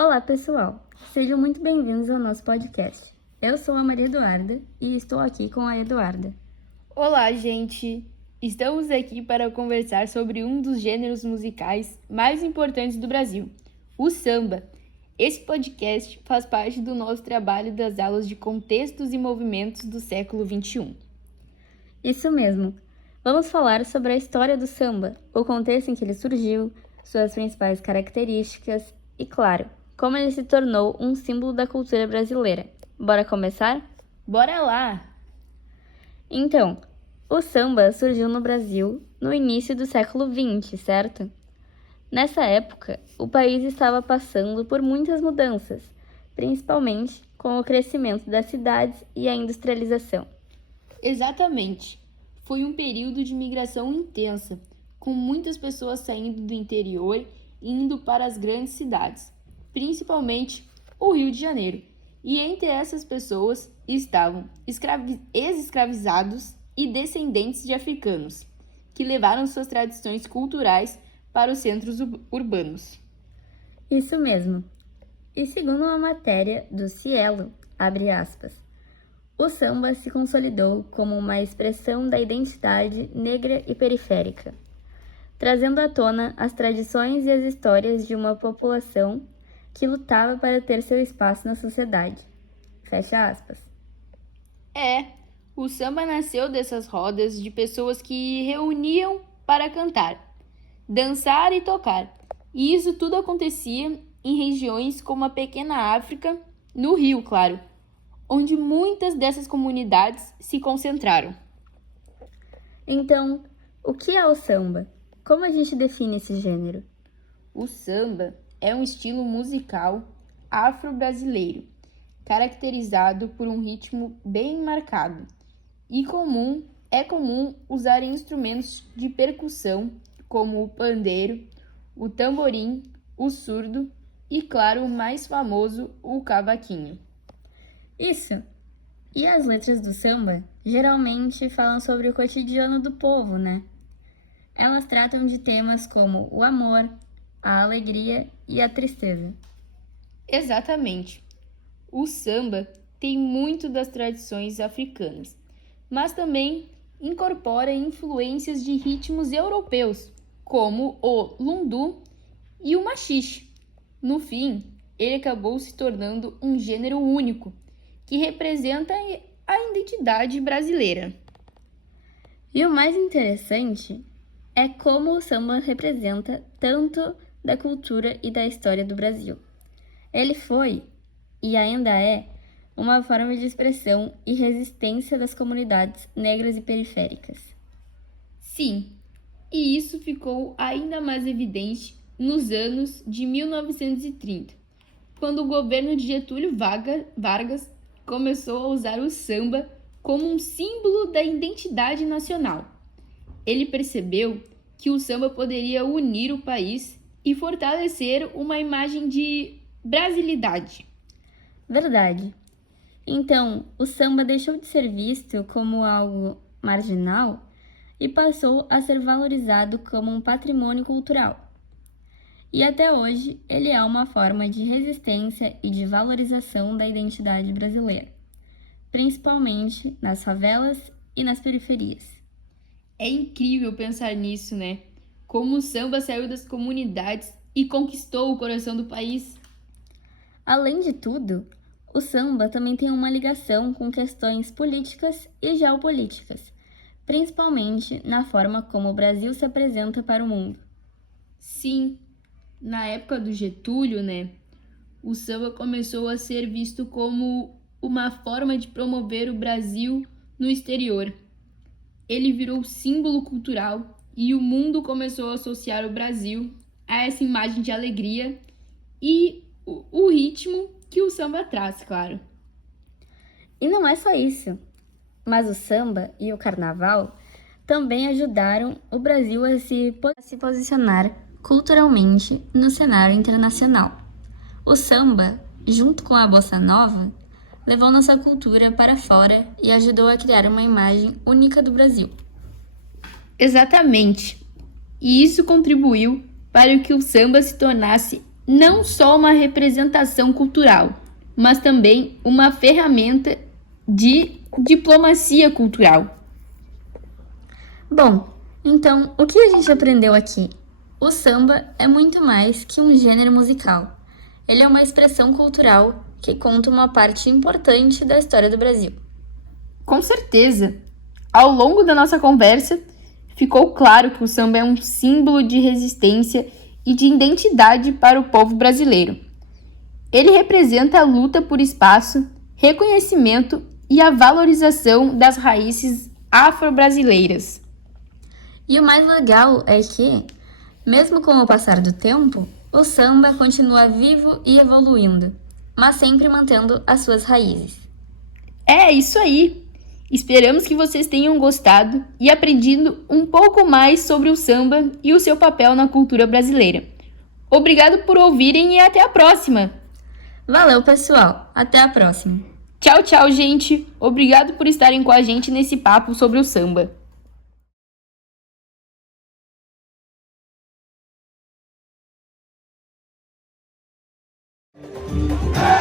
Olá, pessoal! Sejam muito bem-vindos ao nosso podcast. Eu sou a Maria Eduarda e estou aqui com a Eduarda. Olá, gente! Estamos aqui para conversar sobre um dos gêneros musicais mais importantes do Brasil, o samba. Esse podcast faz parte do nosso trabalho das aulas de Contextos e Movimentos do século XXI. Isso mesmo! Vamos falar sobre a história do samba, o contexto em que ele surgiu, suas principais características e, claro, como ele se tornou um símbolo da cultura brasileira. Bora começar? Bora lá! Então, o samba surgiu no Brasil no início do século XX, certo? Nessa época, o país estava passando por muitas mudanças, principalmente com o crescimento das cidades e a industrialização. Exatamente! Foi um período de migração intensa, com muitas pessoas saindo do interior e indo para as grandes cidades, principalmente o Rio de Janeiro. E entre essas pessoas estavam ex-escravizados e descendentes de africanos, que levaram suas tradições culturais para os centros urbanos. Isso mesmo. E segundo uma matéria do Cielo, abre aspas, o samba se consolidou como uma expressão da identidade negra e periférica, trazendo à tona as tradições e as histórias de uma população que lutava para ter seu espaço na sociedade. Fecha aspas. O samba nasceu dessas rodas de pessoas que reuniam para cantar, dançar e tocar. E isso tudo acontecia em regiões como a Pequena África, no Rio, claro, onde muitas dessas comunidades se concentraram. Então, o que é o samba? Como a gente define esse gênero? O samba é um estilo musical afro-brasileiro, caracterizado por um ritmo bem marcado e é comum usar instrumentos de percussão como o pandeiro, o tamborim, o surdo e, claro, o mais famoso, o cavaquinho. Isso! E as letras do samba geralmente falam sobre o cotidiano do povo, né? Elas tratam de temas como o amor, a alegria e a tristeza. Exatamente. O samba tem muito das tradições africanas, mas também incorpora influências de ritmos europeus, como o lundu e o machixe. No fim, ele acabou se tornando um gênero único, que representa a identidade brasileira. E o mais interessante é como o samba representa tanto da cultura e da história do Brasil. Ele foi, e ainda é, uma forma de expressão e resistência das comunidades negras e periféricas. Sim, e isso ficou ainda mais evidente nos anos de 1930, quando o governo de Getúlio Vargas começou a usar o samba como um símbolo da identidade nacional. Ele percebeu que o samba poderia unir o país e fortalecer uma imagem de brasilidade. Verdade. Então, o samba deixou de ser visto como algo marginal e passou a ser valorizado como um patrimônio cultural. E até hoje, ele é uma forma de resistência e de valorização da identidade brasileira, principalmente nas favelas e nas periferias. É incrível pensar nisso, né? Como o samba saiu das comunidades e conquistou o coração do país. Além de tudo, o samba também tem uma ligação com questões políticas e geopolíticas, principalmente na forma como o Brasil se apresenta para o mundo. Sim, na época do Getúlio, né? O samba começou a ser visto como uma forma de promover o Brasil no exterior. Ele virou símbolo cultural e o mundo começou a associar o Brasil a essa imagem de alegria e o ritmo que o samba traz, claro. E não é só isso, mas o samba e o carnaval também ajudaram o Brasil a se posicionar culturalmente no cenário internacional. O samba, junto com a bossa nova, levou nossa cultura para fora e ajudou a criar uma imagem única do Brasil. Exatamente. E isso contribuiu para que o samba se tornasse não só uma representação cultural, mas também uma ferramenta de diplomacia cultural. Bom, então o que a gente aprendeu aqui? O samba é muito mais que um gênero musical. Ele é uma expressão cultural que conta uma parte importante da história do Brasil. Com certeza! Ao longo da nossa conversa, ficou claro que o samba é um símbolo de resistência e de identidade para o povo brasileiro. Ele representa a luta por espaço, reconhecimento e a valorização das raízes afro-brasileiras. E o mais legal é que, mesmo com o passar do tempo, o samba continua vivo e evoluindo, mas sempre mantendo as suas raízes. É isso aí! Esperamos que vocês tenham gostado e aprendido um pouco mais sobre o samba e o seu papel na cultura brasileira. Obrigado por ouvirem e até a próxima! Valeu, pessoal! Até a próxima! Tchau, tchau, gente! Obrigado por estarem com a gente nesse papo sobre o samba. Hey!